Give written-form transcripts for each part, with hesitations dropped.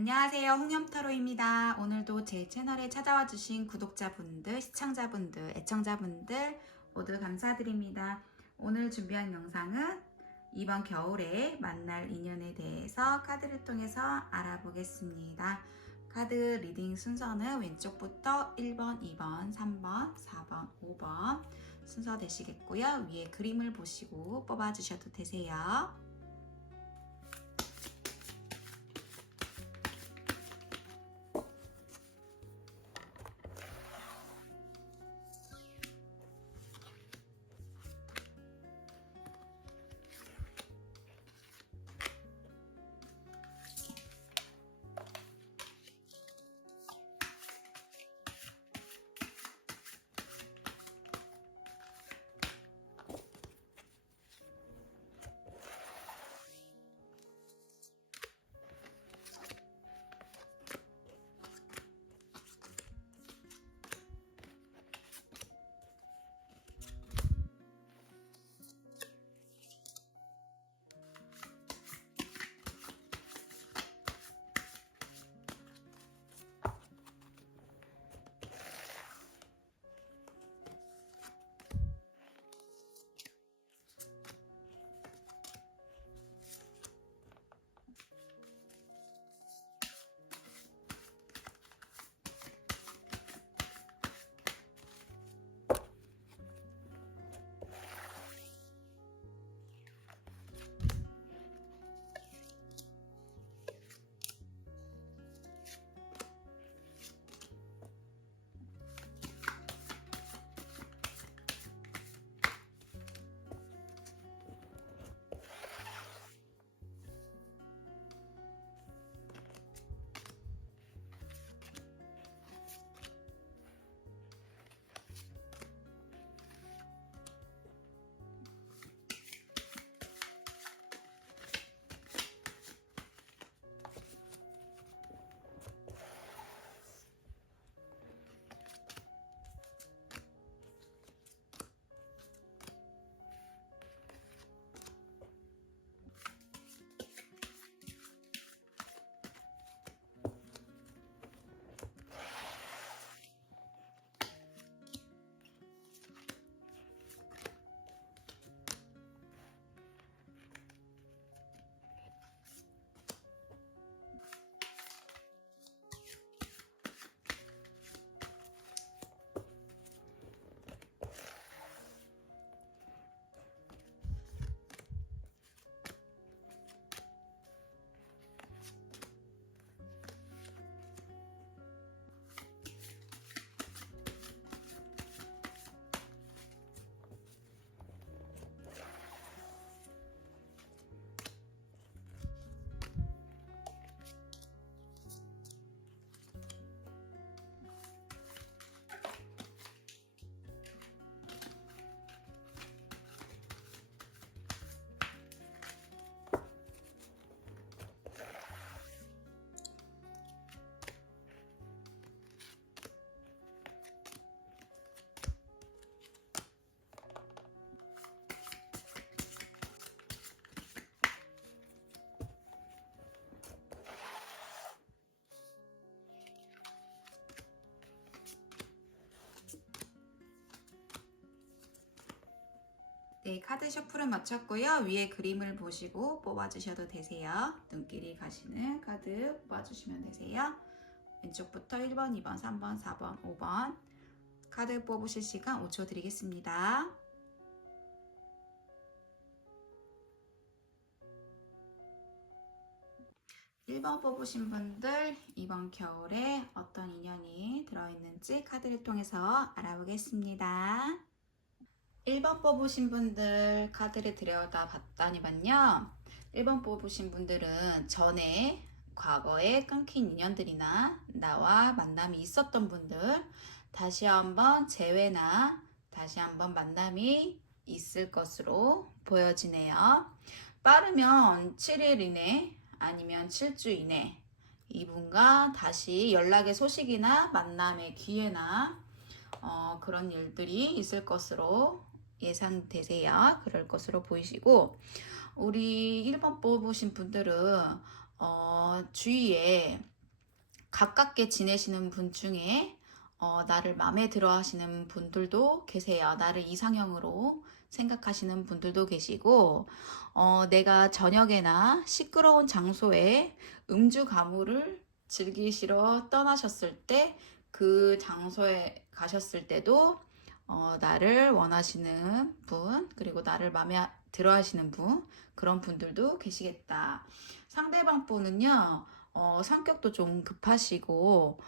안녕하세요. 홍염타로입니다. 오늘도 제 채널에 찾아와 주신 구독자분들, 시청자분들, 애청자분들 모두 감사드립니다. 오늘 준비한 영상은 이번 겨울에 만날 인연에 대해서 카드를 통해서 알아보겠습니다. 카드 리딩 순서는 왼쪽부터 1번, 2번, 3번, 4번, 5번 순서 되시겠고요. 위에 그림을 보시고 뽑아주셔도 되세요. 네, 카드 셔플은 마쳤고요. 위에 그림을 보시고 뽑아주셔도 되세요. 눈길이 가시는 카드 뽑아주시면 되세요. 왼쪽부터 1번, 2번, 3번, 4번, 5번 카드 뽑으실 시간 5초 드리겠습니다. (1번) 뽑으신 분들 이번 겨울에 어떤 인연이 들어있는지 카드를 통해서 알아보겠습니다. 1번 뽑으신 분들 카드를 들여다 봤더니만요. 1번 뽑으신 분들은 전에 과거에 끊긴 인연들이나 나와 만남이 있었던 분들 다시 한번 재회나 다시 한번 만남이 있을 것으로 보여지네요. 빠르면 7일 이내 아니면 7주 이내 이분과 다시 연락의 소식이나 만남의 기회나 그런 일들이 있을 것으로 예상되세요. 그럴 것으로 보이시고, 우리 1번 뽑으신 분들은 주위에 가깝게 지내시는 분 중에 나를 마음에 들어 하시는 분들도 계세요. 나를 이상형으로 생각하시는 분들도 계시고, 내가 저녁에나 시끄러운 장소에 음주 가무를 즐기시러 떠나셨을 때, 그 장소에 가셨을 때도 나를 원하시는 분, 그리고 나를 마음에 들어 하시는 분, 그런 분들도 계시겠다. 상대방 분은요, 성격도 좀 급하시고,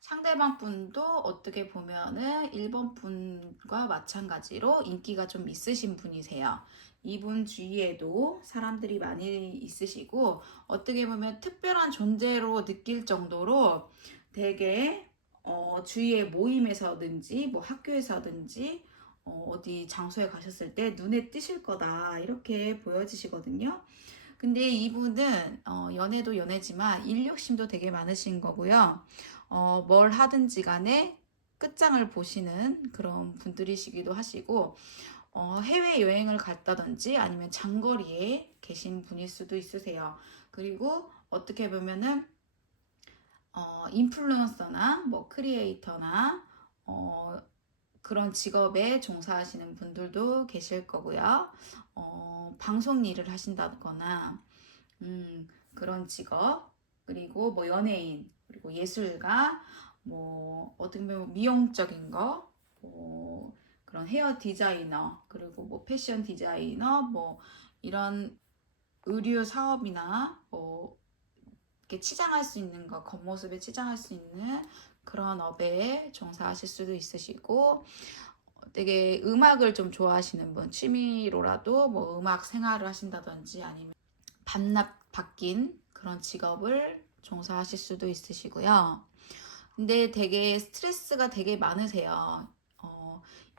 상대방 분도 어떻게 보면은 1번 분과 마찬가지로 인기가 좀 있으신 분이세요. 이분 주위에도 사람들이 많이 있으시고, 어떻게 보면 특별한 존재로 느낄 정도로 되게 주위의 모임에서든지 뭐 학교에서든지 어디 장소에 가셨을 때 눈에 띄실 거다 이렇게 보여지시거든요. 근데 이분은 연애도 연애지만 일 욕심도 되게 많으신 거고요. 뭘 하든지 간에 끝장을 보시는 그런 분들이시기도 하시고, 해외여행을 갔다든지 아니면 장거리에 계신 분일 수도 있으세요. 그리고 어떻게 보면은 인플루언서나 뭐 크리에이터나 그런 직업에 종사하시는 분들도 계실 거고요. 방송 일을 하신다거나 그런 직업, 그리고 뭐 연예인, 그리고 예술가, 뭐 어떻게 보면 미용적인 거, 뭐 그런 헤어 디자이너, 그리고 뭐 패션 디자이너, 뭐 이런 의류 사업이나 뭐 이렇게 치장할 수 있는 거, 겉모습에 치장할 수 있는 그런 업에 종사하실 수도 있으시고, 되게 음악을 좀 좋아하시는 분, 취미로라도 뭐 음악 생활을 하신다든지 아니면 밤낮 바뀐 그런 직업을 종사하실 수도 있으시고요. 근데 되게 스트레스가 되게 많으세요.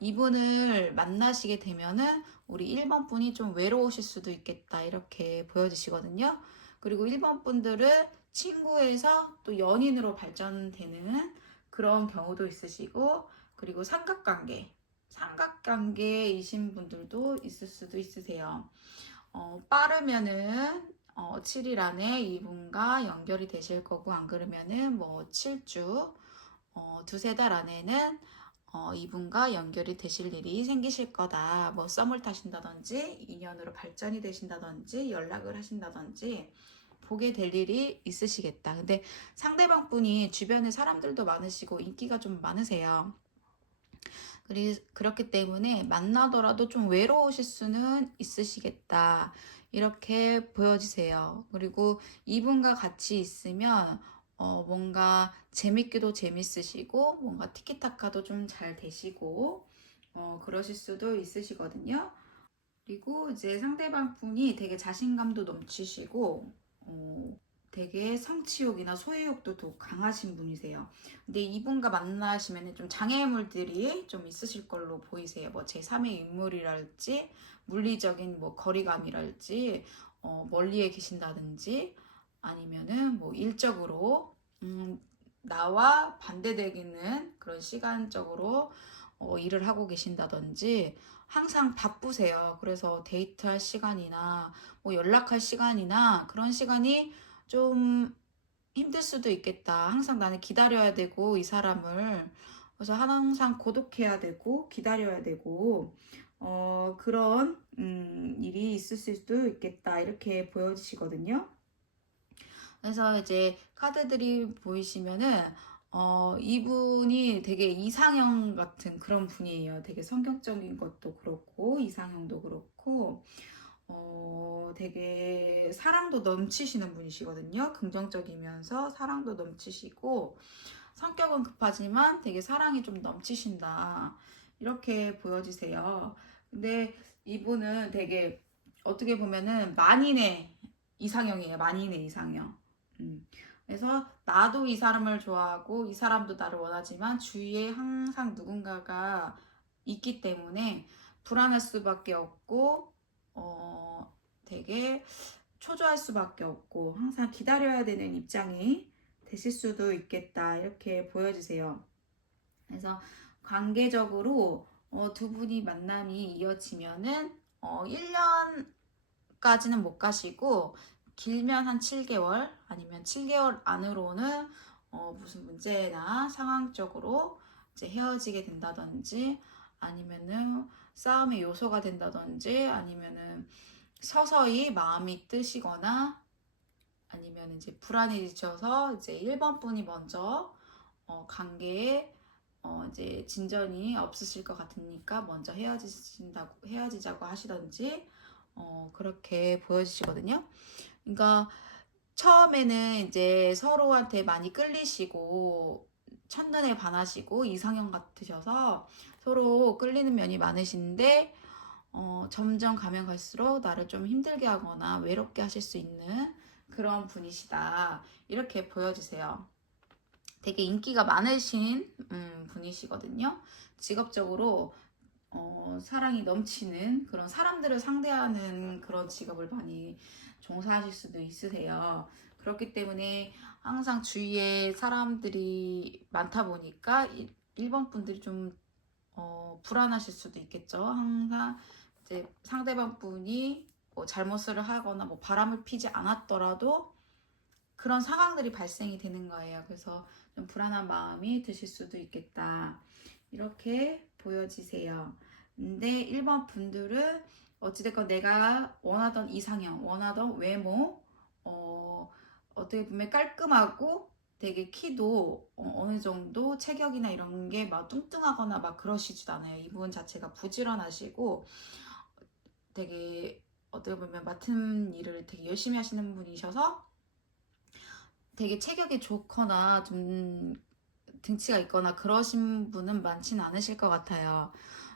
이분을 만나시게 되면은 우리 1번 분이 좀 외로우실 수도 있겠다 이렇게 보여지시거든요. 그리고 1번 분들은 친구에서 또 연인으로 발전되는 그런 경우도 있으시고, 그리고 삼각관계이신 분들도 있을 수도 있으세요. 빠르면은 7일 안에 이분과 연결이 되실 거고, 안 그러면은 뭐 7주, 두세 달 안에는 이분과 연결이 되실 일이 생기실 거다. 뭐 썸을 타신다든지, 인연으로 발전이 되신다든지, 연락을 하신다든지, 보게 될 일이 있으시겠다. 근데 상대방 분이 주변에 사람들도 많으시고 인기가 좀 많으세요. 그렇기 때문에 만나더라도 좀 외로우실 수는 있으시겠다. 이렇게 보여지세요. 그리고 이분과 같이 있으면 뭔가 재밌기도 재밌으시고, 뭔가 티키타카도 좀 잘 되시고, 그러실 수도 있으시거든요. 그리고 이제 상대방 분이 되게 자신감도 넘치시고, 되게 성취욕이나 소유욕도 더 강하신 분이세요. 근데 이분과 만나시면 좀 장애물들이 좀 있으실 걸로 보이세요. 뭐 제3의 인물이랄지, 물리적인 뭐 거리감이랄지, 멀리에 계신다든지, 아니면은 뭐 일적으로, 나와 반대되기는 그런 시간적으로 일을 하고 계신다든지, 항상 바쁘세요. 그래서 데이트할 시간이나 뭐 연락할 시간이나 그런 시간이 좀 힘들 수도 있겠다. 항상 나는 기다려야 되고 이 사람을, 그래서 항상 고독해야 되고 기다려야 되고 그런 일이 있을 수도 있겠다 이렇게 보여지시거든요. 그래서 이제 카드들이 보이시면은 이분이 되게 이상형 같은 그런 분이에요. 되게 성격적인 것도 그렇고 이상형도 그렇고 되게 사랑도 넘치시는 분이시거든요. 긍정적이면서 사랑도 넘치시고, 성격은 급하지만 되게 사랑이 좀 넘치신다 이렇게 보여지세요. 근데 이분은 되게 어떻게 보면은 만인의 이상형이에요. 만인의 이상형. 그래서 나도 이 사람을 좋아하고 이 사람도 나를 원하지만 주위에 항상 누군가가 있기 때문에 불안할 수밖에 없고, 되게 초조할 수밖에 없고 항상 기다려야 되는 입장이 되실 수도 있겠다 이렇게 보여지세요. 그래서 관계적으로 두 분이 만남이 이어지면은 1년까지는 못 가시고 길면 한 7개월 아니면 7개월 안으로는 무슨 문제나 상황적으로 이제 헤어지게 된다든지 아니면은 싸움의 요소가 된다든지 아니면은 서서히 마음이 뜨시거나 아니면 이제 불안해지셔서 이제 1번 분이 먼저 관계에 이제 진전이 없으실 것 같으니까 먼저 헤어지자고 하시던지 그렇게 보여지시거든요. 그러니까 처음에는 이제 서로한테 많이 끌리시고 첫눈에 반하시고 이상형 같으셔서 서로 끌리는 면이 많으신데 점점 가면 갈수록 나를 좀 힘들게 하거나 외롭게 하실 수 있는 그런 분이시다. 이렇게 보여주세요. 되게 인기가 많으신 분이시거든요. 직업적으로 사랑이 넘치는 그런 사람들을 상대하는 그런 직업을 많이 종사하실 수도 있으세요. 그렇기 때문에 항상 주위에 사람들이 많다 보니까 1번 분들이 좀 불안하실 수도 있겠죠. 항상 이제 상대방 분이 뭐 잘못을 하거나 뭐 바람을 피지 않았더라도 그런 상황들이 발생이 되는 거예요. 그래서 좀 불안한 마음이 드실 수도 있겠다. 이렇게 보여지세요. 근데 1번 분들은 어찌됐건 내가 원하던 이상형, 원하던 외모, 어떻게 보면 깔끔하고 되게 키도 어느 정도 체격이나 이런 게 막 뚱뚱하거나 막 그러시지도 않아요. 이분 자체가 부지런하시고 되게 어떻게 보면 맡은 일을 되게 열심히 하시는 분이셔서 되게 체격이 좋거나 좀 등치가 있거나 그러신 분은 많지는 않으실 것 같아요.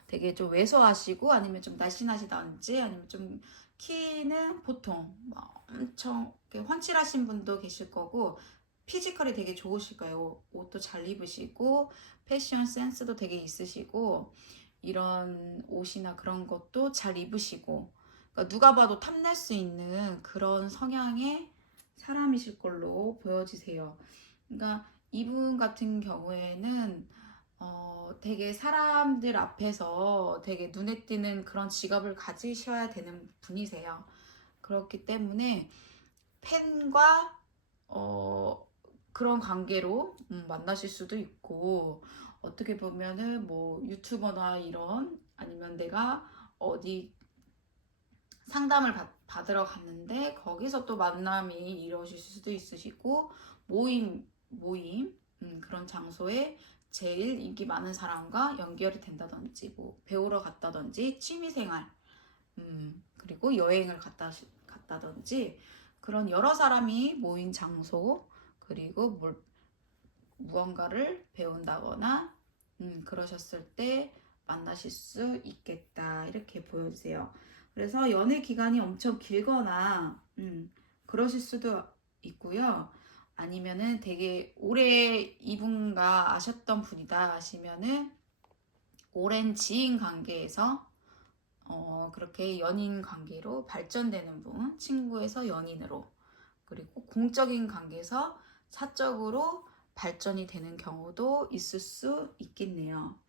되게 좀 왜소하시고 아니면 좀 날씬하시다든지 아니면 좀 키는 보통 막 엄청 훤칠하신 분도 계실 거고 피지컬이 되게 좋으실 거예요. 옷도 잘 입으시고 패션 센스도 되게 있으시고 이런 옷이나 그런 것도 잘 입으시고 그러니까 누가 봐도 탐낼 수 있는 그런 성향의 사람이실 걸로 보여지세요. 그러니까 이분 같은 경우에는 되게 사람들 앞에서 되게 눈에 띄는 그런 직업을 가지셔야 되는 분이세요. 그렇기 때문에 팬과 그런 관계로 만나실 수도 있고 어떻게 보면은 뭐 유튜버나 이런 아니면 내가 어디 상담을 받으러 갔는데 거기서 또 만남이 이루어질 수도 있으시고 모임 그런 장소에 제일 인기 많은 사람과 연결이 된다든지 뭐 배우러 갔다든지 취미생활 그리고 여행을 갔다든지 그런 여러 사람이 모인 장소 그리고 무언가를 배운다거나 그러셨을 때 만나실 수 있겠다 이렇게 보여주세요. 그래서 연애 기간이 엄청 길거나 그러실 수도 있고요. 아니면은 되게 오래 이분과 아셨던 분이다 하시면은 오랜 지인 관계에서 그렇게 연인 관계로 발전되는 분, 친구에서 연인으로 그리고 공적인 관계에서 사적으로 발전이 되는 경우도 있을 수 있겠네요.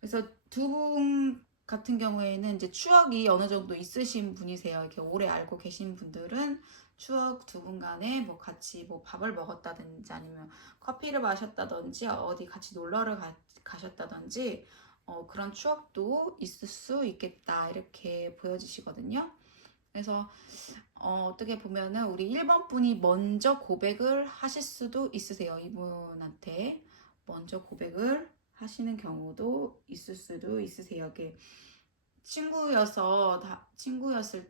그래서 두 분 같은 경우에는 이제 추억이 어느 정도 있으신 분이세요. 이렇게 오래 알고 계신 분들은 추억 두 분 간에 뭐 같이 뭐 밥을 먹었다든지 아니면 커피를 마셨다든지 어디 같이 놀러를 가셨다든지 그런 추억도 있을 수 있겠다 이렇게 보여지시거든요. 그래서 어떻게 보면은 우리 1번 분이 먼저 고백을 하실 수도 있으세요. 이분한테 먼저 고백을 하시는 경우도 있을 수도 있으세요. 이게 친구였을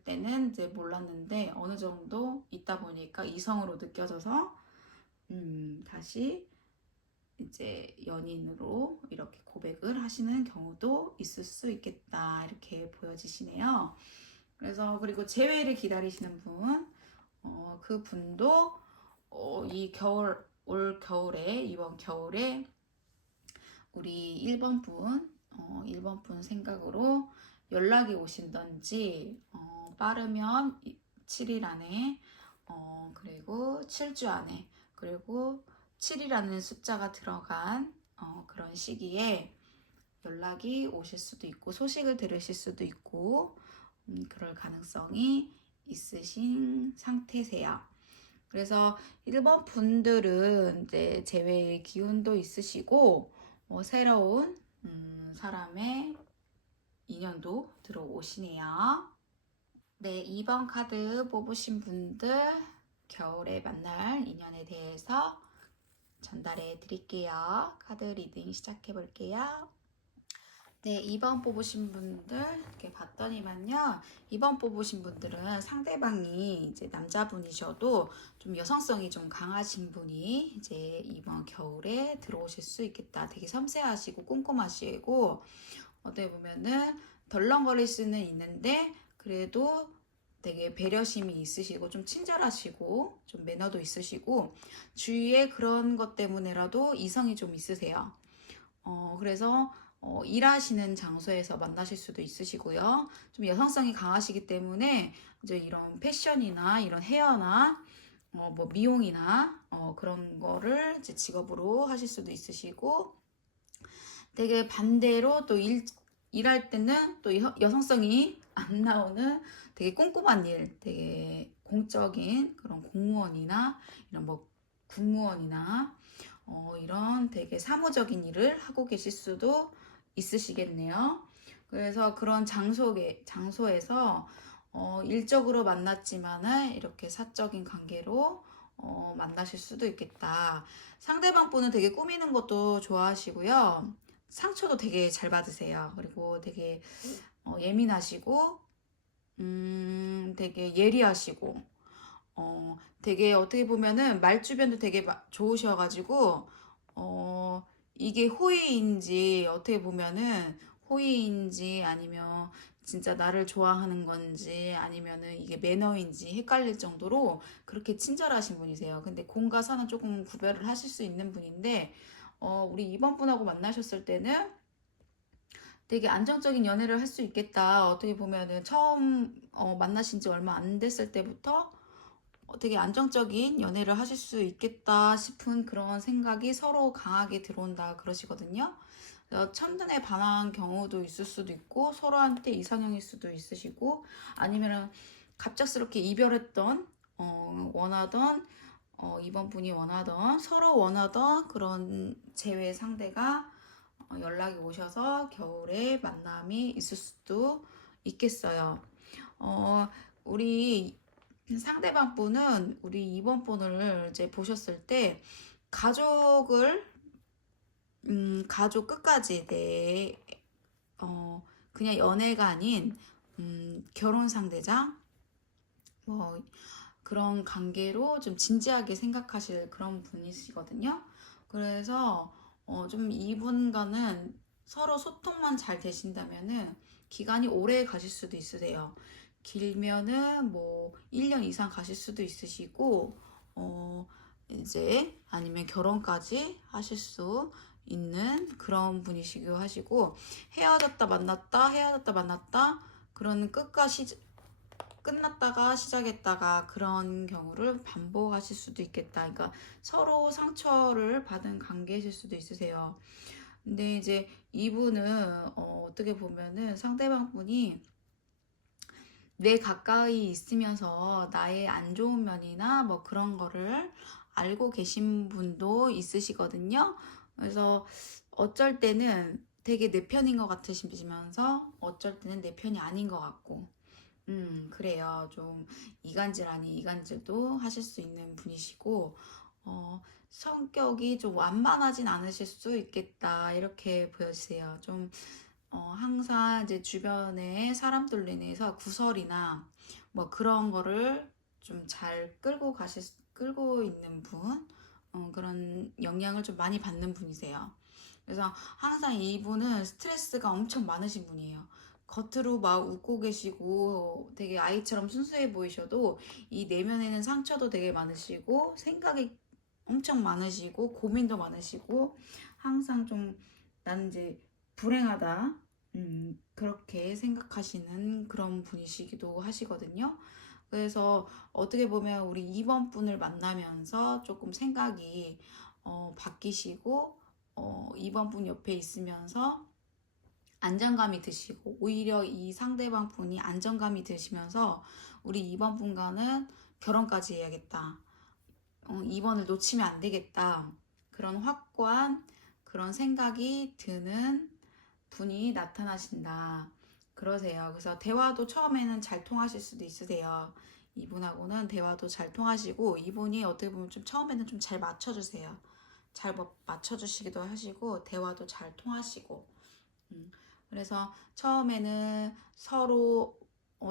때는 이제 몰랐는데 어느 정도 있다 보니까 이성으로 느껴져서 다시 이제 연인으로 이렇게 고백을 하시는 경우도 있을 수 있겠다 이렇게 보여지시네요. 그래서 그리고 재회를 기다리시는 분, 그 분도 올 겨울에 이번 겨울에 우리 1번 분, 1번 분 생각으로 연락이 오신던지 빠르면 7일 안에 그리고 7주 안에 그리고 7이라는 숫자가 들어간 그런 시기에 연락이 오실 수도 있고 소식을 들으실 수도 있고 그럴 가능성이 있으신 상태세요. 그래서 1번 분들은 이제 재회의 기운도 있으시고 새로운 사람의 인연도 들어오시네요. 네, 2번 카드 뽑으신 분들 겨울에 만날 인연에 대해서 전달해 드릴게요. 카드 리딩 시작해 볼게요. 네, 2번 뽑으신 분들 이렇게 봤더니만요. 2번 뽑으신 분들은 상대방이 이제 남자분이셔도 좀 여성성이 좀 강하신 분이 이제 이번 겨울에 들어오실 수 있겠다. 되게 섬세하시고 꼼꼼하시고 어떻게 보면은 덜렁거릴 수는 있는데 그래도 되게 배려심이 있으시고 좀 친절하시고 좀 매너도 있으시고 주위에 그런 것 때문에라도 이성이 좀 있으세요. 그래서 일하시는 장소에서 만나실 수도 있으시고요. 좀 여성성이 강하시기 때문에 이제 이런 패션이나 이런 헤어나 뭐 미용이나 그런 거를 이제 직업으로 하실 수도 있으시고 되게 반대로 또 일할 때는 또 여성성이 안 나오는 되게 꼼꼼한 일, 되게 공적인 그런 공무원이나 이런 뭐 군무원이나 이런 되게 사무적인 일을 하고 계실 수도 있으시겠네요. 그래서 그런 장소에서 일적으로 만났지만은 이렇게 사적인 관계로 만나실 수도 있겠다. 상대방 분은 되게 꾸미는 것도 좋아하시고요. 상처도 되게 잘 받으세요. 그리고 되게 예민하시고 되게 예리하시고 되게 어떻게 보면은 말주변도 되게 좋으셔가지고 이게 호의인지 어떻게 보면은 호의인지 아니면 진짜 나를 좋아하는 건지 아니면은 이게 매너인지 헷갈릴 정도로 그렇게 친절하신 분이세요. 근데 공과 사는 조금 구별을 하실 수 있는 분인데 우리 이번 분하고 만나셨을 때는 되게 안정적인 연애를 할 수 있겠다. 어떻게 보면은 처음 만나신 지 얼마 안 됐을 때부터 되게 안정적인 연애를 하실 수 있겠다 싶은 그런 생각이 서로 강하게 들어온다 그러시거든요. 첫눈에 반한 경우도 있을 수도 있고 서로한테 이상형일 수도 있으시고 아니면은 갑작스럽게 이별했던 원하던 이번 분이 원하던 서로 원하던 그런 재회 상대가 연락이 오셔서 겨울에 만남이 있을 수도 있겠어요. 우리 상대방 분은 우리 이번 분을 이제 보셨을 때 가족을 가족 끝까지 그냥 연애가 아닌 결혼 상대장 뭐 그런 관계로 좀 진지하게 생각하실 그런 분이시거든요. 그래서 좀 이분과는 서로 소통만 잘 되신다면은 기간이 오래 가실 수도 있으세요. 길면은 뭐 1년 이상 가실 수도 있으시고 이제 아니면 결혼까지 하실 수 있는 그런 분이시기도 하시고 헤어졌다 만났다 헤어졌다 만났다 그런 끝났다가 시작했다가 그런 경우를 반복하실 수도 있겠다. 그러니까 서로 상처를 받은 관계이실 수도 있으세요. 근데 이제 이분은 어떻게 보면은 상대방 분이 내 가까이 있으면서 나의 안 좋은 면이나 뭐 그런 거를 알고 계신 분도 있으시거든요. 그래서 어쩔 때는 되게 내 편인 것 같으시면서 어쩔 때는 내 편이 아닌 것 같고 그래요. 좀 이간질 아닌 이간질도 하실 수 있는 분이시고, 성격이 좀 완만하진 않으실 수 있겠다. 이렇게 보여주세요. 좀, 항상 이제 주변에 사람들로 인해서 구설이나 뭐 그런 거를 좀 잘 끌고 있는 분, 그런 영향을 좀 많이 받는 분이세요. 그래서 항상 이분은 스트레스가 엄청 많으신 분이에요. 겉으로 막 웃고 계시고 되게 아이처럼 순수해 보이셔도 이 내면에는 상처도 되게 많으시고 생각이 엄청 많으시고 고민도 많으시고 항상 좀 나는 이제 불행하다 그렇게 생각하시는 그런 분이시기도 하시거든요. 그래서 어떻게 보면 우리 2번 분을 만나면서 조금 생각이 바뀌시고 2번 분 옆에 있으면서 안정감이 드시고 오히려 이 상대방 분이 안정감이 드시면서 우리 2번 분과는 결혼까지 해야겠다. 2번을 놓치면 안 되겠다. 그런 확고한 그런 생각이 드는 분이 나타나신다. 그러세요. 그래서 대화도 처음에는 잘 통하실 수도 있으세요. 이분하고는 대화도 잘 통하시고 이분이 어떻게 보면 좀 처음에는 좀 잘 맞춰주세요. 잘 맞춰주시기도 하시고 대화도 잘 통하시고 그래서 처음에는 서로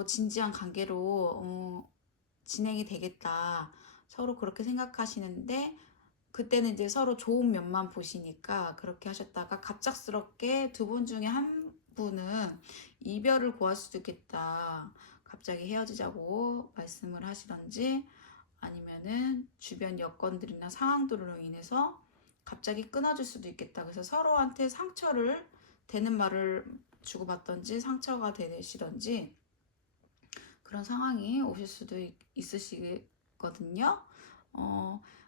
진지한 관계로 진행이 되겠다. 서로 그렇게 생각하시는데 그때는 이제 서로 좋은 면만 보시니까 그렇게 하셨다가 갑작스럽게 두 분 중에 한 분은 이별을 고할 수도 있겠다. 갑자기 헤어지자고 말씀을 하시던지 아니면은 주변 여건들이나 상황들로 인해서 갑자기 끊어질 수도 있겠다. 그래서 서로한테 상처를 되는 말을 주고받던지 상처가 되시던지 그런 상황이 오실 수도 있으시거든요.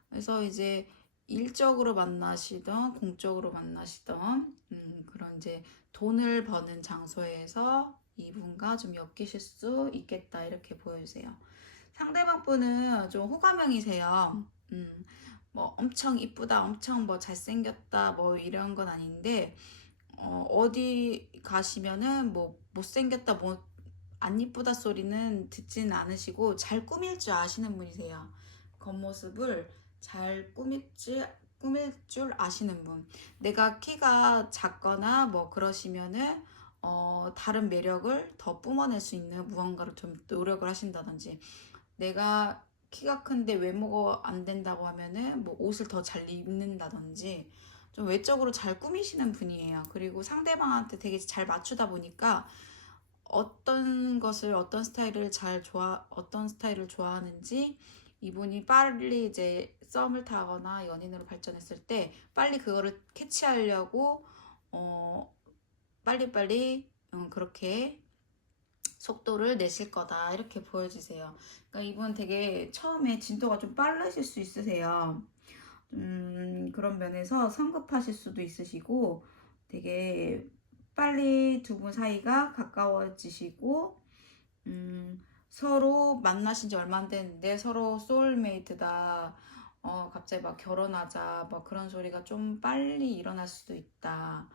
그래서 이제 일적으로 만나시던 공적으로 만나시던 그런 이제 돈을 버는 장소에서 이분과 좀 엮이실 수 있겠다 이렇게 보여주세요. 상대방 분은 좀 호감형이세요. 뭐 엄청 이쁘다, 엄청 뭐 잘생겼다, 뭐 이런 건 아닌데 어디 가시면은 뭐 못생겼다, 뭐 안 이쁘다 소리는 듣진 않으시고 잘 꾸밀 줄 아시는 분이세요. 겉모습을 잘 꾸밀 줄 아시는 분. 내가 키가 작거나 뭐 그러시면은 다른 매력을 더 뿜어낼 수 있는 무언가를 좀 노력을 하신다든지 내가 키가 큰데 외모가 안 된다고 하면은 뭐 옷을 더 잘 입는다든지 좀 외적으로 잘 꾸미시는 분이에요. 그리고 상대방한테 되게 잘 맞추다 보니까 어떤 것을 어떤 스타일을 좋아하는지 이분이 빨리 이제 썸을 타거나 연인으로 발전했을 때 빨리 그거를 캐치하려고 빨리빨리 그렇게 속도를 내실 거다 이렇게 보여주세요. 그러니까 이분 되게 처음에 진도가 좀 빠르실 수 있으세요. 그런 면에서 성급하실 수도 있으시고 되게 빨리 두 분 사이가 가까워지시고 서로 만나신 지 얼마 안 됐는데 서로 소울메이트다. 갑자기 막 결혼하자 막 그런 소리가 좀 빨리 일어날 수도 있다.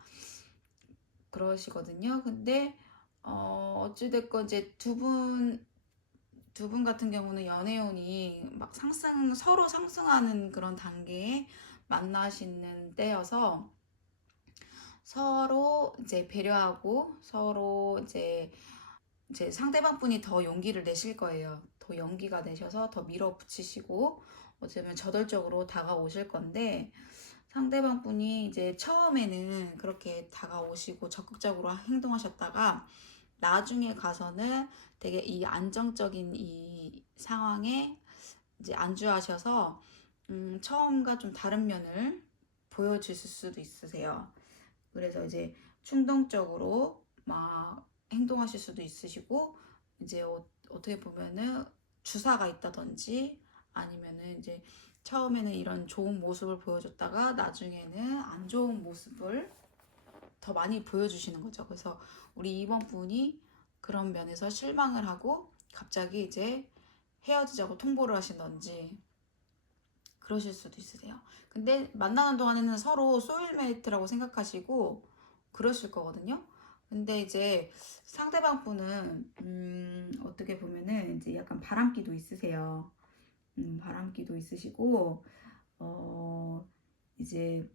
그러시거든요. 근데 어찌됐건 이제 두 분 같은 경우는 연애운이 막 서로 상승하는 그런 단계에 만나시는 때여서 서로 이제 배려하고 서로 이제 상대방 분이 더 용기를 내실 거예요. 더 용기가 내셔서 더 밀어붙이시고 어쩌면 저돌적으로 다가오실 건데 상대방 분이 이제 처음에는 그렇게 다가오시고 적극적으로 행동하셨다가 나중에 가서는 되게 이 안정적인 이 상황에 이제 안주하셔서 처음과 좀 다른 면을 보여주실 수도 있으세요. 그래서 이제 충동적으로 막 행동하실 수도 있으시고 이제 어떻게 보면은 주사가 있다든지 아니면은 이제 처음에는 이런 좋은 모습을 보여줬다가 나중에는 안 좋은 모습을 더 많이 보여주시는 거죠. 그래서 우리 2번 분이 그런 면에서 실망을 하고 갑자기 이제 헤어지자고 통보를 하신다든지 그러실 수도 있으세요. 근데 만나는 동안에는 서로 소울메이트라고 생각하시고 그러실 거거든요. 근데 이제 상대방 분은 어떻게 보면은 이제 약간 바람기도 있으세요. 바람기도 있으시고 이제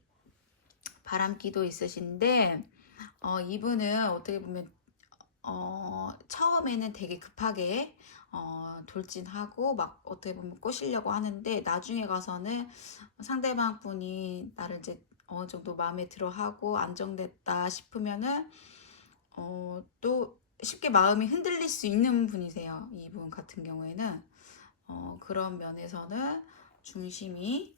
바람기도 있으신데 이분은 어떻게 보면 처음에는 되게 급하게 돌진하고 막 어떻게 보면 꼬시려고 하는데 나중에 가서는 상대방 분이 나를 이제 어느 정도 마음에 들어 하고 안정됐다 싶으면은 또 쉽게 마음이 흔들릴 수 있는 분이세요. 이분 같은 경우에는 그런 면에서는 중심이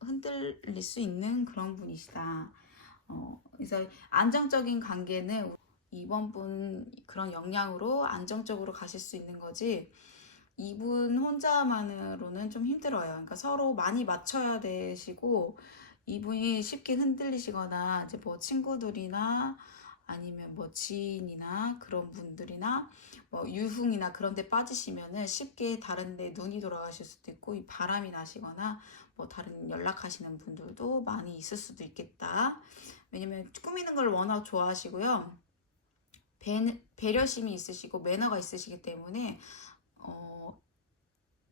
흔들릴 수 있는 그런 분이시다. 그래서 안정적인 관계는 2번 분 그런 역량으로 안정적으로 가실 수 있는 거지 이분 혼자만으로는 좀 힘들어요. 그러니까 서로 많이 맞춰야 되시고 이분이 쉽게 흔들리시거나 이제 뭐 친구들이나 아니면 뭐 지인이나 그런 분들이나 뭐 유흥이나 그런 데 빠지시면은 쉽게 다른 데 눈이 돌아가실 수도 있고, 이 바람이 나시거나 뭐 다른 연락하시는 분들도 많이 있을 수도 있겠다. 왜냐면 꾸미는 걸 워낙 좋아하시고요. 배려심이 있으시고 매너가 있으시기 때문에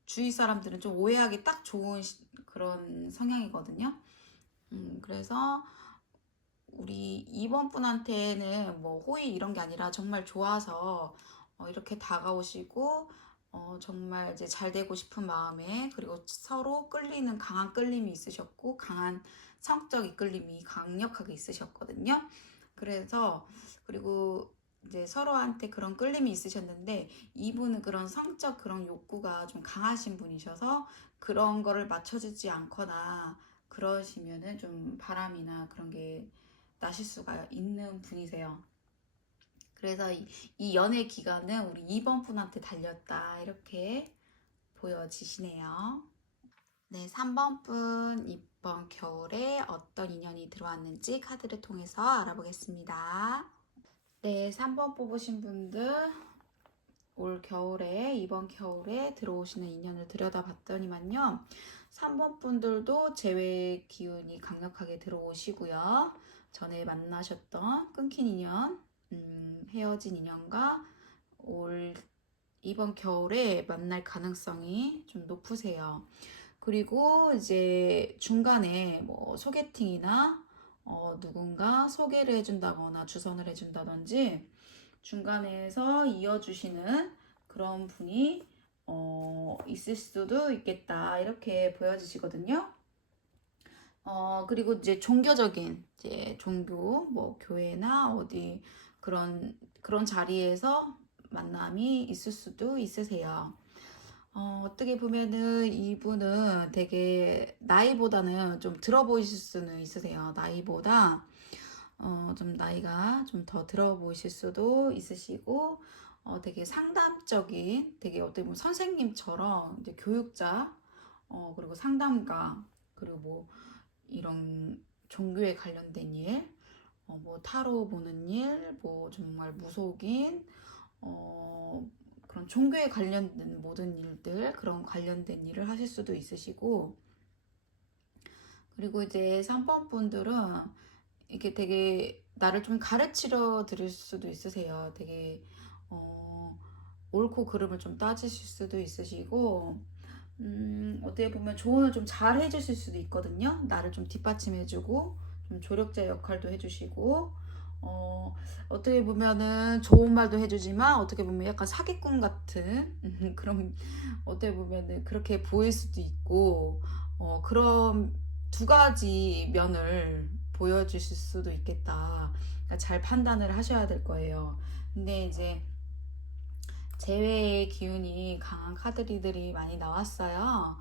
주위 사람들은 좀 오해하기 딱 좋은 그런 성향이거든요. 그래서 우리 2번 분한테는 뭐 호의 이런 게 아니라 정말 좋아서 이렇게 다가오시고 정말 이제 잘 되고 싶은 마음에, 그리고 서로 끌리는 강한 끌림이 있으셨고 강한 성적 이끌림이 강력하게 있으셨거든요. 그래서 그리고 이제 서로한테 그런 끌림이 있으셨는데, 이분은 그런 성적 그런 욕구가 좀 강하신 분이셔서 그런 거를 맞춰주지 않거나 그러시면은 좀 바람이나 그런 게 나실 수가 있는 분이세요. 그래서 이 연애 기간은 우리 2번 분한테 달렸다, 이렇게 보여지시네요. 네, 3번 분 이번 겨울에 어떤 인연이 들어왔는지 카드를 통해서 알아보겠습니다. 네, 3번 뽑으신 분들 올 겨울에, 이번 겨울에 들어오시는 인연을 들여다봤더니만요, 3번 분들도 재회 기운이 강력하게 들어오시고요. 전에 만나셨던 끊긴 인연, 헤어진 인연과 올 이번 겨울에 만날 가능성이 좀 높으세요. 그리고 이제 중간에 뭐 소개팅이나 누군가 소개를 해준다거나 주선을 해준다든지 중간에서 이어주시는 그런 분이 있을 수도 있겠다, 이렇게 보여지시거든요. 그리고 이제 종교적인, 이제 종교, 뭐 교회나 어디 그런 자리에서 만남이 있을 수도 있으세요. 어떻게 보면은 이분은 되게 나이보다는 좀 들어 보이실 수는 있으세요. 나이보다 좀 나이가 좀 더 들어 보이실 수도 있으시고, 되게 상담적인, 되게 어떻게 보면 선생님처럼 이제 교육자, 그리고 상담가, 그리고 뭐 이런 종교에 관련된 일, 뭐 타로 보는 일, 뭐 정말 무속인, 그런 종교에 관련된 모든 일들, 그런 관련된 일을 하실 수도 있으시고, 그리고 이제 3번 분들은 이게 되게 나를 좀 가르치려 드릴 수도 있으세요. 되게 옳고 그름을 좀 따지실 수도 있으시고, 어떻게 보면 조언을 좀 잘 해주실 수도 있거든요. 나를 좀 뒷받침해주고 좀 조력자 역할도 해주시고, 어떻게 보면은 좋은 말도 해주지만 어떻게 보면 약간 사기꾼 같은 그런, 어떻게 보면은 그렇게 보일 수도 있고, 그런 두 가지 면을 보여주실 수도 있겠다. 그러니까 잘 판단을 하셔야 될 거예요. 근데 이제 재회의 기운이 강한 카드들이 많이 나왔어요.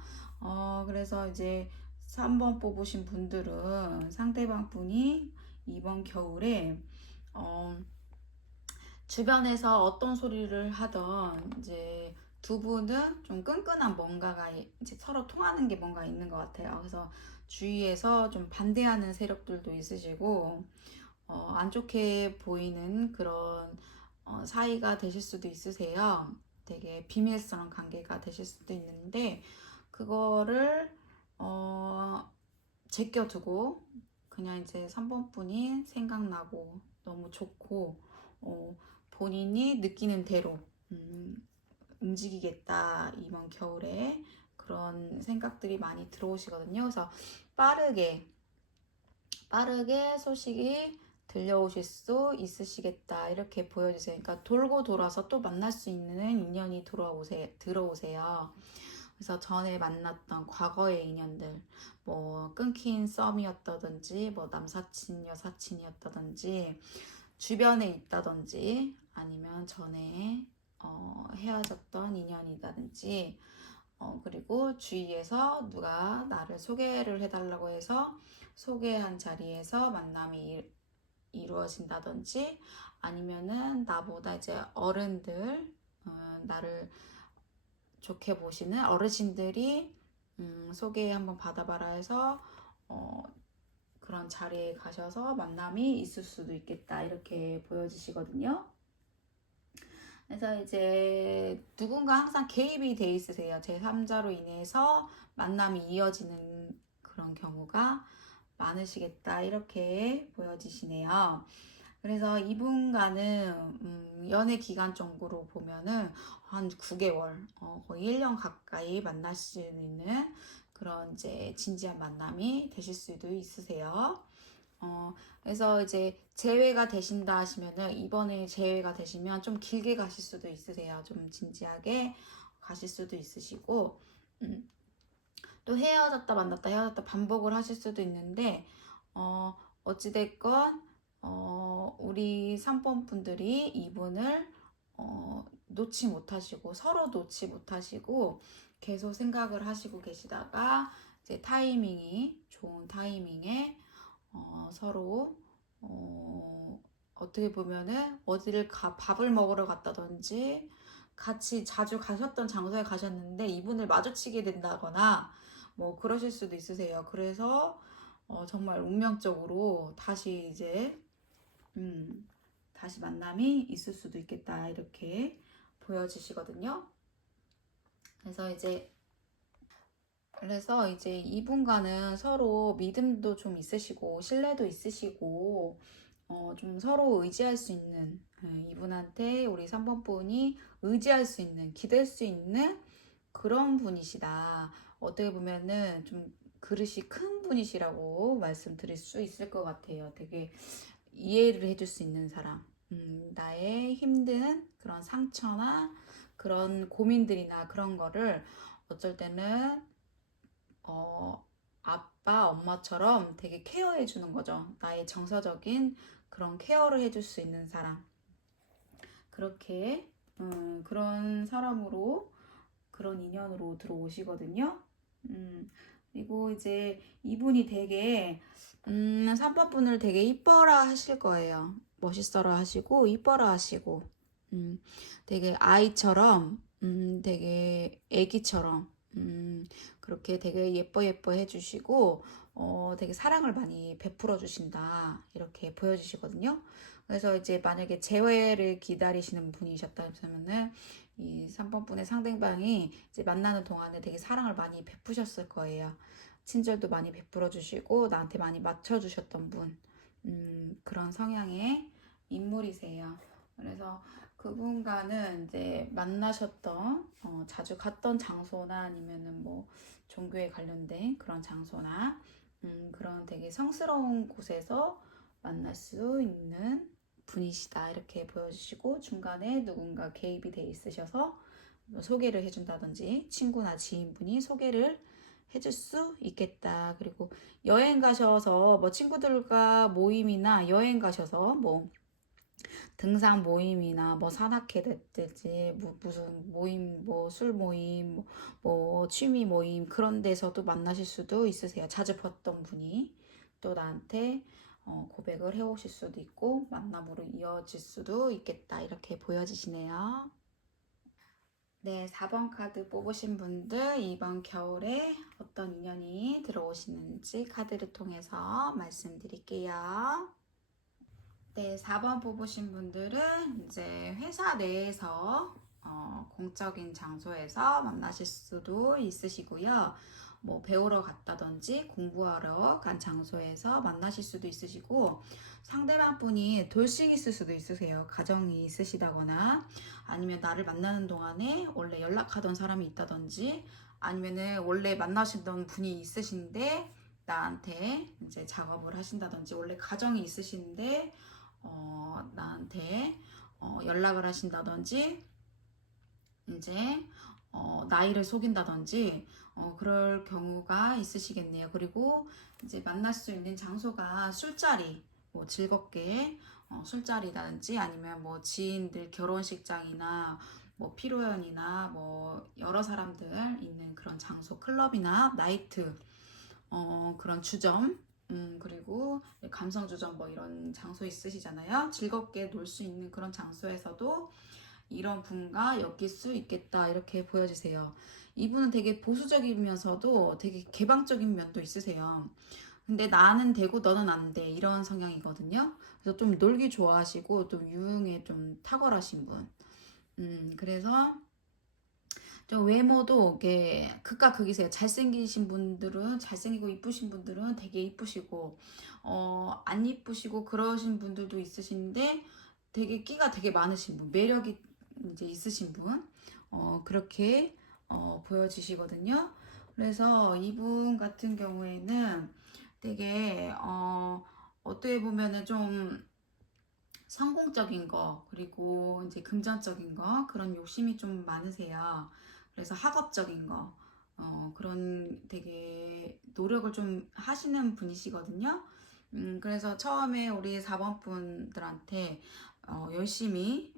그래서 이제 3번 뽑으신 분들은 상대방 분이 이번 겨울에 주변에서 어떤 소리를 하던 이제 두 분은 좀 끈끈한 뭔가가 이제 서로 통하는 게 뭔가 있는 것 같아요. 그래서 주위에서 좀 반대하는 세력들도 있으시고, 안 좋게 보이는 그런 사이가 되실 수도 있으세요. 되게 비밀스러운 관계가 되실 수도 있는데, 그거를 제껴두고 그냥 이제 3번 분이 생각나고 너무 좋고, 본인이 느끼는 대로 움직이겠다, 이번 겨울에 그런 생각들이 많이 들어오시거든요. 그래서 빠르게 소식이 들려오실 수 있으시겠다, 이렇게 보여주세요. 그러니까 돌고 돌아서 또 만날 수 있는 인연이 들어오세요. 그래서 전에 만났던 과거의 인연들, 뭐 끊긴 썸이었다든지, 뭐 남사친 여사친이었다든지, 주변에 있다든지, 아니면 전에 헤어졌던 인연이라든지, 그리고 주위에서 누가 나를 소개를 해달라고 해서 소개한 자리에서 만남이 이루어진다든지, 아니면은 나보다 이제 어른들, 나를 좋게 보시는 어르신들이 소개 한번 받아봐라 해서 그런 자리에 가셔서 만남이 있을 수도 있겠다 이렇게 보여지시거든요. 그래서 이제 누군가 항상 개입이 돼 있으세요. 제3자로 인해서 만남이 이어지는 그런 경우가 많으시겠다 이렇게 보여지시네요. 그래서 이분과는 연애 기간 정도로 보면은 한 9개월, 거의 1년 가까이 만날 수 있는 그런 이제 진지한 만남이 되실 수도 있으세요. 그래서 이제 재회가 되신다 하시면은 이번에 재회가 되시면 좀 길게 가실 수도 있으세요. 좀 진지하게 가실 수도 있으시고, 또 헤어졌다 만났다 헤어졌다 반복을 하실 수도 있는데, 어찌됐건 우리 3번 분들이 이분을 놓지 못하시고 서로 놓지 못하시고 계속 생각을 하시고 계시다가 이제 타이밍이 좋은 타이밍에 서로 어떻게 보면은 어디를 밥을 먹으러 갔다든지 같이 자주 가셨던 장소에 가셨는데 이분을 마주치게 된다거나 뭐 그러실 수도 있으세요. 그래서 정말 운명적으로 다시 이제 다시 만남이 있을 수도 있겠다 이렇게 보여지시거든요. 그래서 이제 이분과는 서로 믿음도 좀 있으시고 신뢰도 있으시고 좀 서로 의지할 수 있는, 이분한테 우리 3번 분이 의지할 수 있는, 기댈 수 있는 그런 분이시다. 어떻게 보면은 좀 그릇이 큰 분이시라고 말씀드릴 수 있을 것 같아요. 되게 이해를 해줄 수 있는 사람. 나의 힘든 그런 상처나 그런 고민들이나 그런 거를 어쩔 때는 아빠, 엄마처럼 되게 케어해 주는 거죠. 나의 정서적인 그런 케어를 해줄 수 있는 사람. 그렇게 그런 사람으로 그런 인연으로 들어오시거든요. 그리고 이제 이분이 되게 3번 분을 되게 이뻐라 하실 거예요. 멋있어라 하시고 이뻐라 하시고 되게 아이처럼 되게 애기처럼 그렇게 되게 예뻐 해주시고 되게 사랑을 많이 베풀어 주신다 이렇게 보여주시거든요. 그래서 이제 만약에 재회를 기다리시는 분이셨다면은 이 3번 분의 상대방이 이제 만나는 동안에 되게 사랑을 많이 베푸셨을 거예요. 친절도 많이 베풀어 주시고 나한테 많이 맞춰 주셨던 분, 그런 성향의 인물이세요. 그래서 그분과는 이제 만나셨던 자주 갔던 장소나 아니면은 뭐 종교에 관련된 그런 장소나 그런 되게 성스러운 곳에서 만날 수 있는 분이시다 이렇게 보여주시고, 중간에 누군가 개입이 돼 있으셔서 소개를 해준다든지 친구나 지인분이 소개를 해줄 수 있겠다. 그리고 여행 가셔서 뭐 친구들과 모임이나 여행 가셔서 뭐 등산 모임이나 뭐 산악회 됐든지 무슨 모임, 뭐 술 모임, 뭐 취미 모임 그런 데서도 만나실 수도 있으세요. 자주 봤던 분이 또 나한테 고백을 해오실 수도 있고 만남으로 이어질 수도 있겠다 이렇게 보여지시네요. 네, 4번 카드 뽑으신 분들 이번 겨울에 어떤 인연이 들어오시는지 카드를 통해서 말씀드릴게요. 네, 4번 뽑으신 분들은 이제 회사 내에서 공적인 장소에서 만나실 수도 있으시고요. 뭐 배우러 갔다든지 공부하러 간 장소에서 만나실 수도 있으시고, 상대방 분이 돌싱 있을 수도 있으세요. 가정이 있으시다거나 아니면 나를 만나는 동안에 원래 연락하던 사람이 있다든지 아니면은 원래 만나시던 분이 있으신데 나한테 이제 작업을 하신다든지 원래 가정이 있으신데 나한테 연락을 하신다든지 이제 나이를 속인다든지 그럴 경우가 있으시겠네요. 그리고 이제 만날 수 있는 장소가 술자리, 뭐 즐겁게 술자리라든지 아니면 뭐 지인들 결혼식장이나 뭐 피로연이나 뭐 여러 사람들 있는 그런 장소, 클럽이나 나이트, 그런 주점, 그리고 감성주점 뭐 이런 장소 있으시잖아요. 즐겁게 놀 수 있는 그런 장소에서도 이런 분과 엮일 수 있겠다 이렇게 보여주세요. 이분은 되게 보수적이면서도 되게 개방적인 면도 있으세요. 근데 나는 되고 너는 안 돼. 이런 성향이거든요. 그래서 좀 놀기 좋아하시고 또 유흥에 좀 탁월하신 분. 그래서 좀 외모도 이게 극과 극이세요. 잘생기신 분들은 잘생기고 이쁘신 분들은 되게 이쁘시고 안 이쁘시고 그러신 분들도 있으신데 되게 끼가 되게 많으신 분, 매력이 이제 있으신 분, 그렇게 보여지시거든요. 그래서 이분 같은 경우에는 되게 어떻게 보면은 좀 성공적인 거, 그리고 이제 금전적인 거, 그런 욕심이 좀 많으세요. 그래서 학업적인 거, 그런 되게 노력을 좀 하시는 분이시거든요. 그래서 처음에 우리 4번 분들한테 열심히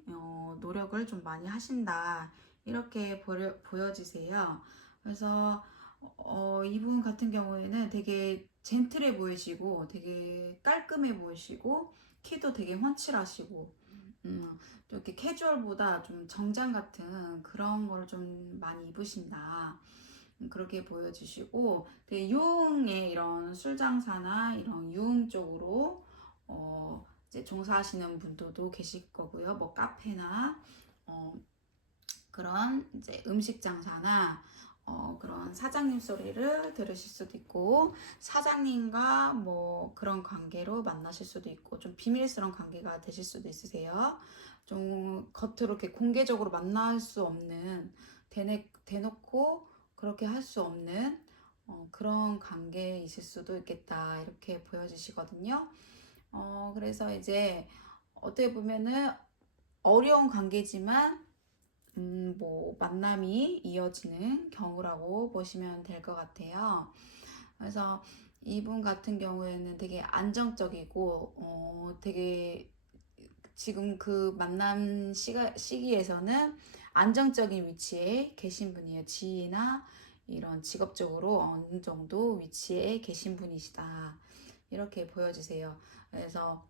노력을 좀 많이 하신다. 이렇게 보여지세요. 그래서 이분 같은 경우에는 되게 젠틀해 보이시고 되게 깔끔해 보이시고 키도 되게 훤칠하시고 또 이렇게 캐주얼보다 좀 정장 같은 그런 거를 좀 많이 입으신다. 그렇게 보여주시고 되게 유흥의 이런 술 장사나 이런 유흥 쪽으로 이제 종사하시는 분들도 계실 거고요. 뭐 카페나 어, 그런 이제 음식 장사나 그런 사장님 소리를 들으실 수도 있고 사장님과 뭐 그런 관계로 만나실 수도 있고 좀 비밀스러운 관계가 되실 수도 있으세요. 좀 겉으로 이렇게 공개적으로 만날 수 없는 대놓고 그렇게 할 수 없는 그런 관계에 있을 수도 있겠다 이렇게 보여지시거든요. 그래서 이제 어떻게 보면은 어려운 관계지만 뭐 만남이 이어지는 경우라고 보시면 될 것 같아요. 그래서 이분 같은 경우에는 되게 안정적이고 되게 지금 그 만남 시기에서는 안정적인 위치에 계신 분이에요. 지위나 이런 직업적으로 어느 정도 위치에 계신 분이시다. 이렇게 보여주세요. 그래서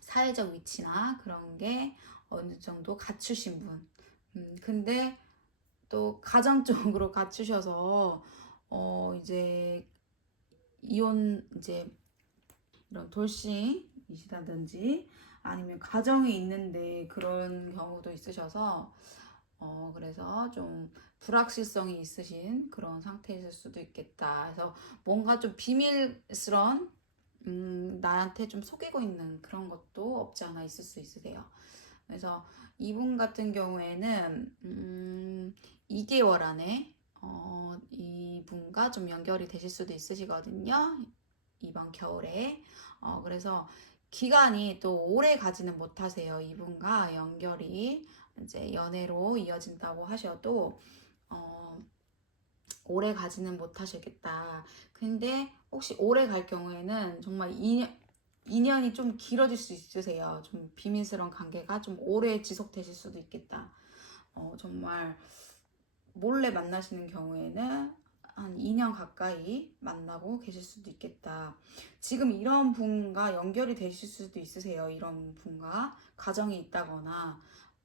사회적 위치나 그런 게 어느 정도 갖추신 분. 근데 또 가정적으로 갖추셔서 이제 이혼 이제 이런 돌싱이시다든지 아니면 가정이 있는데 그런 경우도 있으셔서 그래서 좀 불확실성이 있으신 그런 상태이실 수도 있겠다. 그래서 뭔가 좀 비밀스런 나한테 좀 속이고 있는 그런 것도 없지 않아 있을 수 있으세요. 그래서 이분 같은 경우에는 2개월 안에 이분과 좀 연결이 되실 수도 있으시거든요. 이번 겨울에. 그래서 기간이 또 오래 가지는 못하세요. 이분과 연결이 이제 연애로 이어진다고 하셔도 어, 오래 가지는 못하시겠다. 근데 혹시 오래 갈 경우에는 정말 인연이 좀 길어질 수 있으세요. 좀 비밀스러운 관계가 좀 오래 지속되실 수도 있겠다. 정말 몰래 만나시는 경우에는 한 2년 가까이 만나고 계실 수도 있겠다. 지금 이런 분과 연결이 되실 수도 있으세요. 이런 분과 가정이 있다거나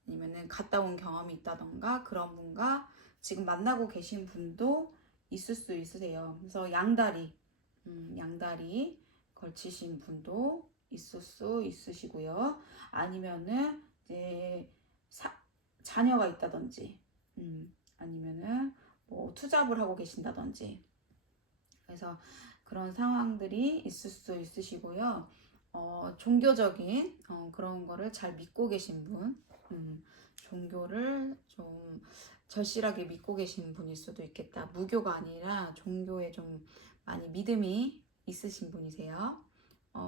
아니면은 갔다 온 경험이 있다던가 그런 분과 지금 만나고 계신 분도 있을 수 있으세요. 그래서 양다리 걸치신 분도 있을 수 있으시고요. 아니면은 이제 자녀가 있다든지, 아니면은 뭐 투잡을 하고 계신다든지. 그래서 그런 상황들이 있을 수 있으시고요. 종교적인 그런 거를 잘 믿고 계신 분, 종교를 좀 절실하게 믿고 계신 분일 수도 있겠다. 무교가 아니라 종교에 좀 많이 믿음이 있으신 분이세요.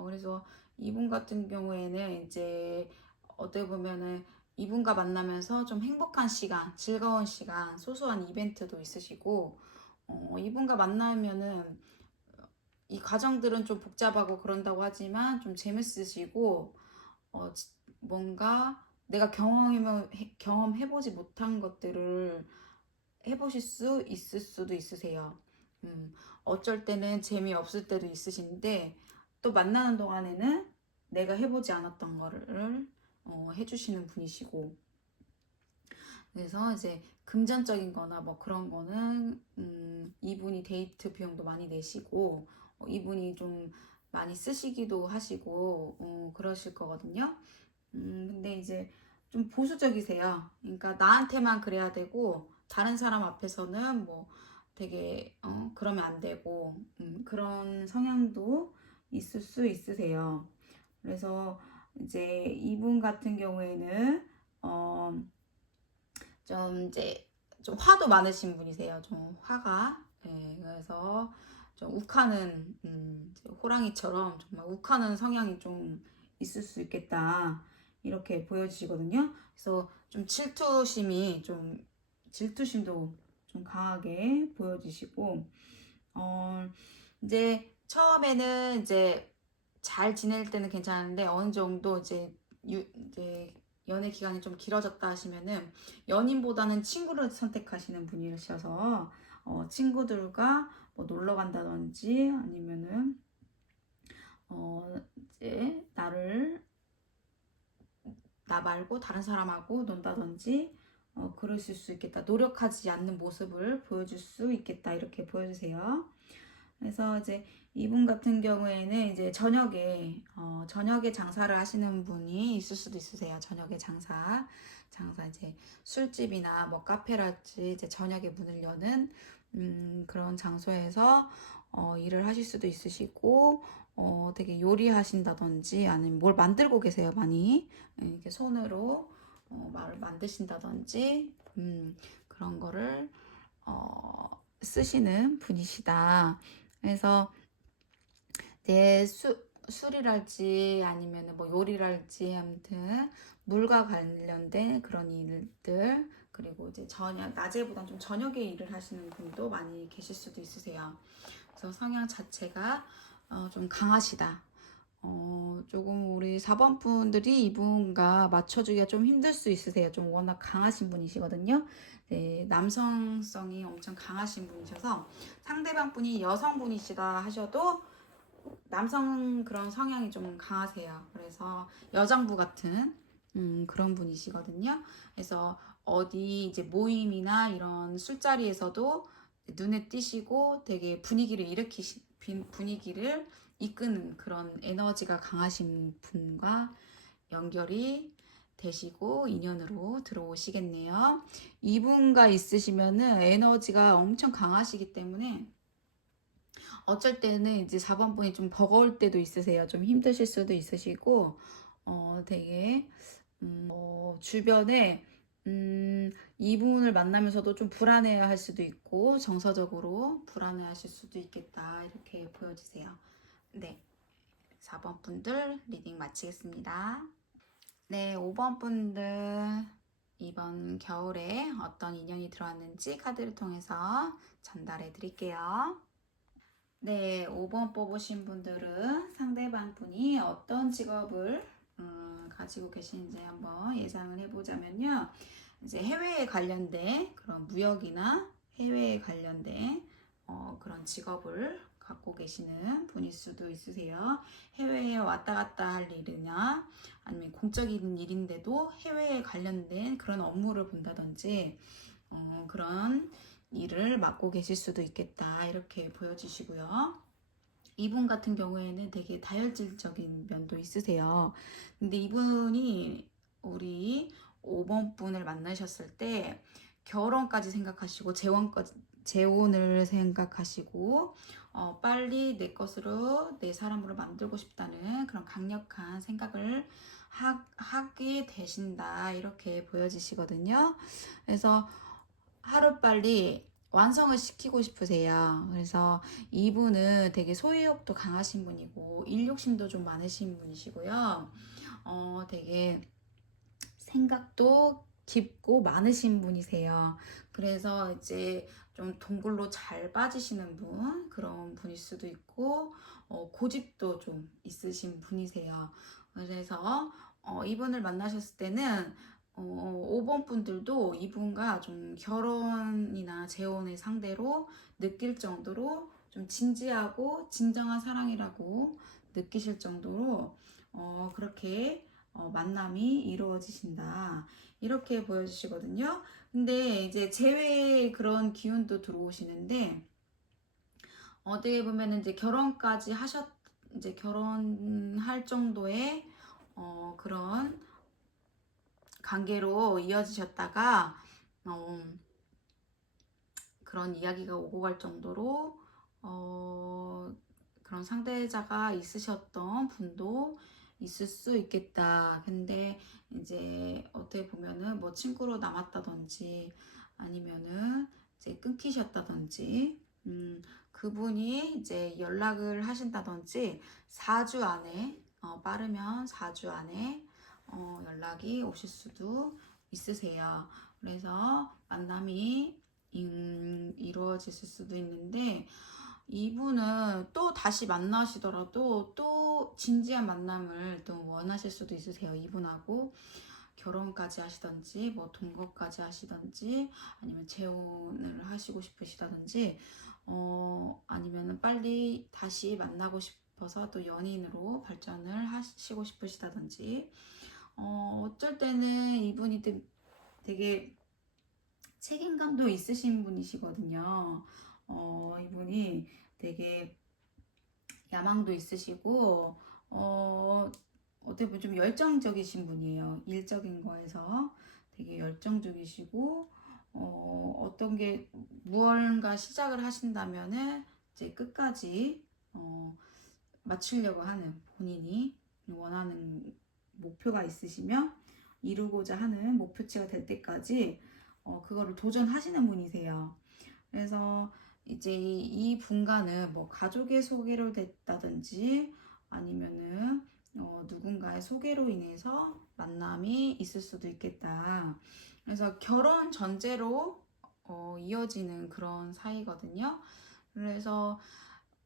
그래서 이분 같은 경우에는 이제 어떻게 보면은 이분과 만나면서 좀 행복한 시간, 즐거운 시간, 소소한 이벤트도 있으시고, 이분과 만나면은 이 과정들은 좀 복잡하고 그런다고 하지만 좀 재밌으시고, 어, 뭔가 내가 경험해보지 못한 것들을 해보실 수 있을 수도 있으세요. 어쩔 때는 재미없을 때도 있으신데, 또 만나는 동안에는 내가 해보지 않았던 거를 해주시는 분이시고, 그래서 이제 금전적인 거나 뭐 그런 거는 이분이 데이트 비용도 많이 내시고 이분이 좀 많이 쓰시기도 하시고 그러실 거거든요. 근데 이제 좀 보수적이세요. 그러니까 나한테만 그래야 되고 다른 사람 앞에서는 뭐 되게 그러면 안 되고 그런 성향도 있을 수 있으세요. 그래서 이제 이분 같은 경우에는 좀 이제 좀 화도 많으신 분이세요. 좀 화가. 네, 그래서 좀 욱하는 호랑이처럼 정말 욱하는 성향이 좀 있을 수 있겠다. 이렇게 보여지시거든요. 그래서 좀 질투심도 좀 강하게 보여지시고 이제 처음에는 이제 잘 지낼 때는 괜찮은데 어느 정도 이제 연애 기간이 좀 길어졌다 하시면은 연인보다는 친구를 선택하시는 분이셔서 친구들과 뭐 놀러 간다든지 아니면은 이제 나 말고 다른 사람하고 논다든지 그러실 수 있겠다. 노력하지 않는 모습을 보여줄 수 있겠다. 이렇게 보여주세요. 그래서 이제 이분 같은 경우에는 이제 저녁에 장사를 하시는 분이 있을 수도 있으세요. 저녁에 장사 이제 술집이나 뭐 카페랄지 이제 저녁에 문을 여는 그런 장소에서 일을 하실 수도 있으시고 되게 요리하신다든지 아니면 뭘 만들고 계세요. 많이 이렇게 손으로 말을 만드신다든지 그런 거를 쓰시는 분이시다. 그래서 내 술이랄지 아니면 뭐 요리랄지 아무튼 물과 관련된 그런 일들 그리고 이제 낮에보단 좀 저녁에 일을 하시는 분도 많이 계실 수도 있으세요. 그래서 성향 자체가 좀 강하시다. 조금 우리 4번 분들이 이분과 맞춰주기가 좀 힘들 수 있으세요. 좀 워낙 강하신 분이시거든요. 네, 남성성이 엄청 강하신 분이셔서 상대방 분이 여성분이시다 하셔도 남성 그런 성향이 좀 강하세요. 그래서 여장부 같은 그런 분이시거든요. 그래서 어디 이제 모임이나 이런 술자리에서도 눈에 띄시고 되게 분위기를 이끄는 그런 에너지가 강하신 분과 연결이 되시고 인연으로 들어오시겠네요. 이분과 있으시면은 에너지가 엄청 강하시기 때문에 어쩔 때는 이제 4번 분이 좀 버거울 때도 있으세요. 좀 힘드실 수도 있으시고, 되게, 주변에, 이분을 만나면서도 좀 불안해 할 수도 있고, 정서적으로 불안해 하실 수도 있겠다. 이렇게 보여주세요. 네. 4번 분들 리딩 마치겠습니다. 네, 5번 분들 이번 겨울에 어떤 인연이 들어왔는지 카드를 통해서 전달해 드릴게요. 네, 5번 뽑으신 분들은 상대방 분이 어떤 직업을 가지고 계신지 한번 예상을 해보자면요. 이제 해외에 관련된 그런 무역이나 해외에 관련된 그런 직업을 갖고 계시는 분일 수도 있으세요. 해외에 왔다 갔다 할 일이나 아니면 공적인 일인데도 해외에 관련된 그런 업무를 본다든지 그런 일을 맡고 계실 수도 있겠다. 이렇게 보여지시고요. 이분 같은 경우에는 되게 다혈질적인 면도 있으세요. 근데 이분이 우리 5번 분을 만나셨을 때 결혼까지 생각하시고 재혼을 생각하시고 빨리 내 것으로 내 사람으로 만들고 싶다는 그런 강력한 생각을 하게 되신다. 이렇게 보여지시거든요. 그래서 하루빨리 완성을 시키고 싶으세요. 그래서 이분은 되게 소유욕도 강하신 분이고 일욕심도 좀 많으신 분이시고요. 되게 생각도 깊고 많으신 분이세요. 그래서 이제 좀 동굴로 잘 빠지시는 그런 분일 수도 있고 고집도 좀 있으신 분이세요. 그래서 이분을 만나셨을 때는 5번 분들도 이분과 좀 결혼이나 재혼의 상대로 느낄 정도로 좀 진지하고 진정한 사랑이라고 느끼실 정도로 그렇게 만남이 이루어지신다. 이렇게 보여주시거든요. 근데 이제 재회의 그런 기운도 들어오시는데 어떻게 보면 이제 결혼까지 이제 결혼할 정도의 그런 관계로 이어지셨다가 그런 이야기가 오고 갈 정도로 그런 상대자가 있으셨던 분도 있을 수 있겠다. 근데 이제 어떻게 보면은 뭐 친구로 남았다든지 아니면은 이제 끊기셨다든지 그분이 이제 연락을 하신다든지 4주 안에 빠르면 4주 안에 연락이 오실 수도 있으세요. 그래서 만남이 이루어질 수도 있는데 이분은 또 다시 만나시더라도 또 진지한 만남을 또 원하실 수도 있으세요. 이분하고 결혼까지 하시던지 뭐 동거까지 하시던지 아니면 재혼을 하시고 싶으시다든지 아니면 빨리 다시 만나고 싶어서 또 연인으로 발전을 하시고 싶으시다든지 어쩔 때는 이분이 되게 책임감도 있으신 분이시거든요. 이분이 되게 야망도 있으시고, 어떻게 보면 좀 열정적이신 분이에요. 일적인 거에서 되게 열정적이시고, 어떤 게 무언가 시작을 하신다면은 이제 끝까지 맞추려고 하는 본인이 원하는 목표가 있으시면 이루고자 하는 목표치가 될 때까지 그거를 도전하시는 분이세요. 그래서 이제 이 분과는 뭐 가족의 소개로 됐다든지 아니면은 누군가의 소개로 인해서 만남이 있을 수도 있겠다. 그래서 결혼 전제로 이어지는 그런 사이거든요. 그래서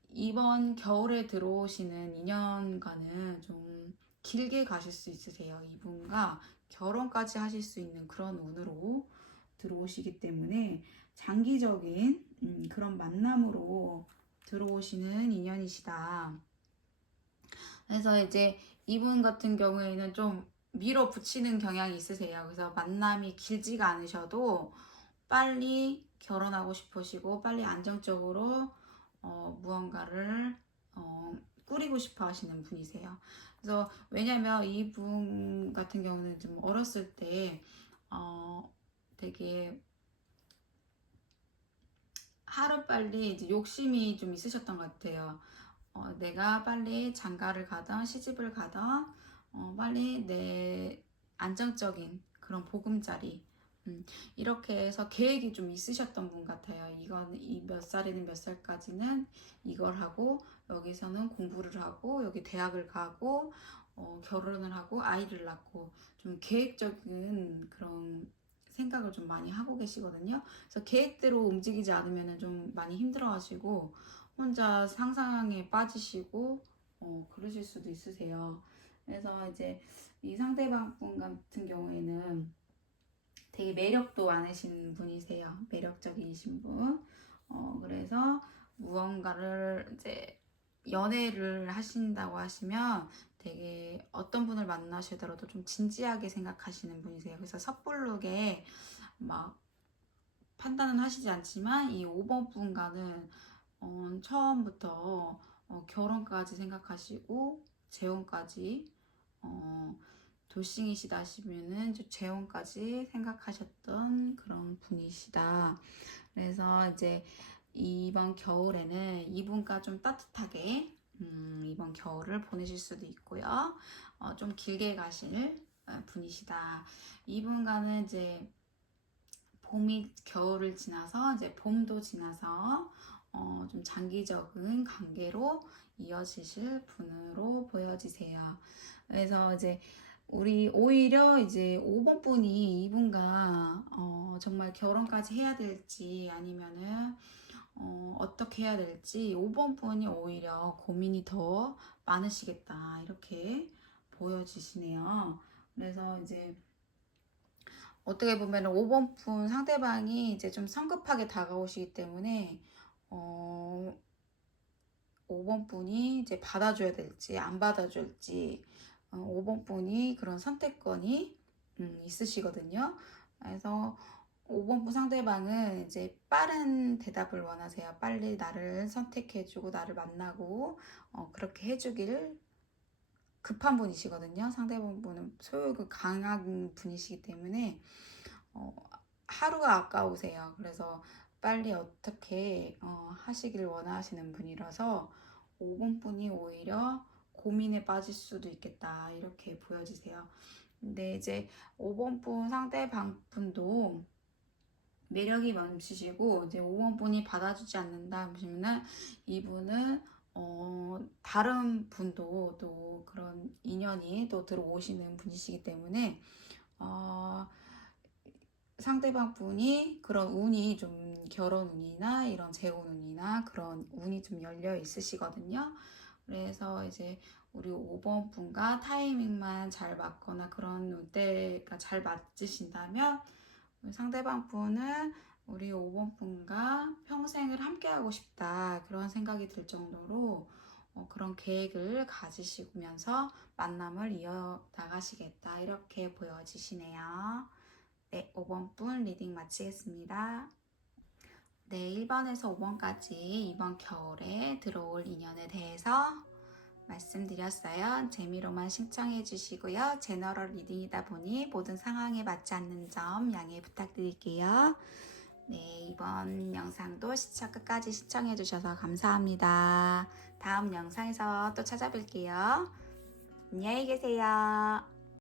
이번 겨울에 들어오시는 인연과는 좀 길게 가실 수 있으세요. 이분과 결혼까지 하실 수 있는 그런 운으로 들어오시기 때문에 장기적인 그런 만남으로 들어오시는 인연이시다. 그래서 이제 이분 같은 경우에는 좀 밀어붙이는 경향이 있으세요. 그래서 만남이 길지가 않으셔도 빨리 결혼하고 싶으시고 빨리 안정적으로 무언가를 꾸리고 싶어 하시는 분이세요. 그래서 왜냐면 이분 같은 경우는 좀 어렸을 때 되게 하루빨리 이제 욕심이 좀 있으셨던 것 같아요. 내가 빨리 장가를 가던 시집을 가던 빨리 내 안정적인 그런 보금자리 이렇게 해서 계획이 좀 있으셨던 분 같아요. 이건 이 몇 살에는 몇 살까지는 이걸 하고 여기서는 공부를 하고 여기 대학을 가고 결혼을 하고 아이를 낳고 좀 계획적인 그런 생각을 좀 많이 하고 계시거든요. 그래서 계획대로 움직이지 않으면 좀 많이 힘들어하시고 혼자 상상에 빠지시고 그러실 수도 있으세요. 그래서 이제 이 상대방 분 같은 경우에는 되게 매력도 많으신 분이세요. 매력적이신 분. 그래서 무언가를 이제 연애를 하신다고 하시면 되게 어떤 분을 만나시더라도 좀 진지하게 생각하시는 분이세요. 그래서 섣부르게 막 판단은 하시지 않지만 이 5번 분과는 처음부터 결혼까지 생각하시고 재혼까지 돌싱이시다 하시면은 재혼까지 생각하셨던 그런 분이시다. 그래서 이제 이번 겨울에는 이분과 좀 따뜻하게 이번 겨울을 보내실 수도 있고요. 좀 길게 가실 분이시다. 이분과는 이제 봄이 겨울을 지나서 이제 봄도 지나서 좀 장기적인 관계로 이어지실 분으로 보여지세요. 그래서 이제 우리 오히려 이제 5번 분이 이분과 정말 결혼까지 해야 될지 아니면은 어떻게 해야 될지 5번 분이 오히려 고민이 더 많으시겠다 이렇게 보여지시네요. 그래서 이제 어떻게 보면 5번 분 상대방이 이제 좀 성급하게 다가오시기 때문에 5번 분이 이제 받아줘야 될지 안 받아줄지 5번 분이 그런 선택권이 있으시거든요. 그래서 5번분 상대방은 이제 빠른 대답을 원하세요. 빨리 나를 선택해주고 나를 만나고 그렇게 해주길 급한 분이시거든요. 상대방분은 소유욕이 강한 분이시기 때문에 하루가 아까우세요. 그래서 빨리 어떻게 하시길 원하시는 분이라서 5번 분이 오히려 고민에 빠질 수도 있겠다 이렇게 보여지세요. 근데 이제 5번 분 상대방 분도 매력이 넘치시고 이제 5번 분이 받아주지 않는다 하시면은 이분은 다른 분도 또 그런 인연이 또 들어오시는 분이시기 때문에 상대방 분이 그런 운이 좀 결혼 운이나 이런 재혼 운이나 그런 운이 좀 열려 있으시거든요. 그래서 이제 우리 5번 분과 타이밍만 잘 맞거나 그런 운때가 잘 맞으신다면 상대방 분은 우리 5번 분과 평생을 함께하고 싶다 그런 생각이 들 정도로 그런 계획을 가지시면서 만남을 이어나가시겠다 이렇게 보여지시네요. 네, 5번 분 리딩 마치겠습니다. 네, 1번에서 5번까지 이번 겨울에 들어올 인연에 대해서 말씀드렸어요. 재미로만 신청해 주시고요. 제너럴 리딩이다 보니 모든 상황에 맞지 않는 점 양해 부탁드릴게요. 네, 이번 영상도 끝까지 시청해 주셔서 감사합니다. 다음 영상에서 또 찾아뵐게요. 안녕히 계세요.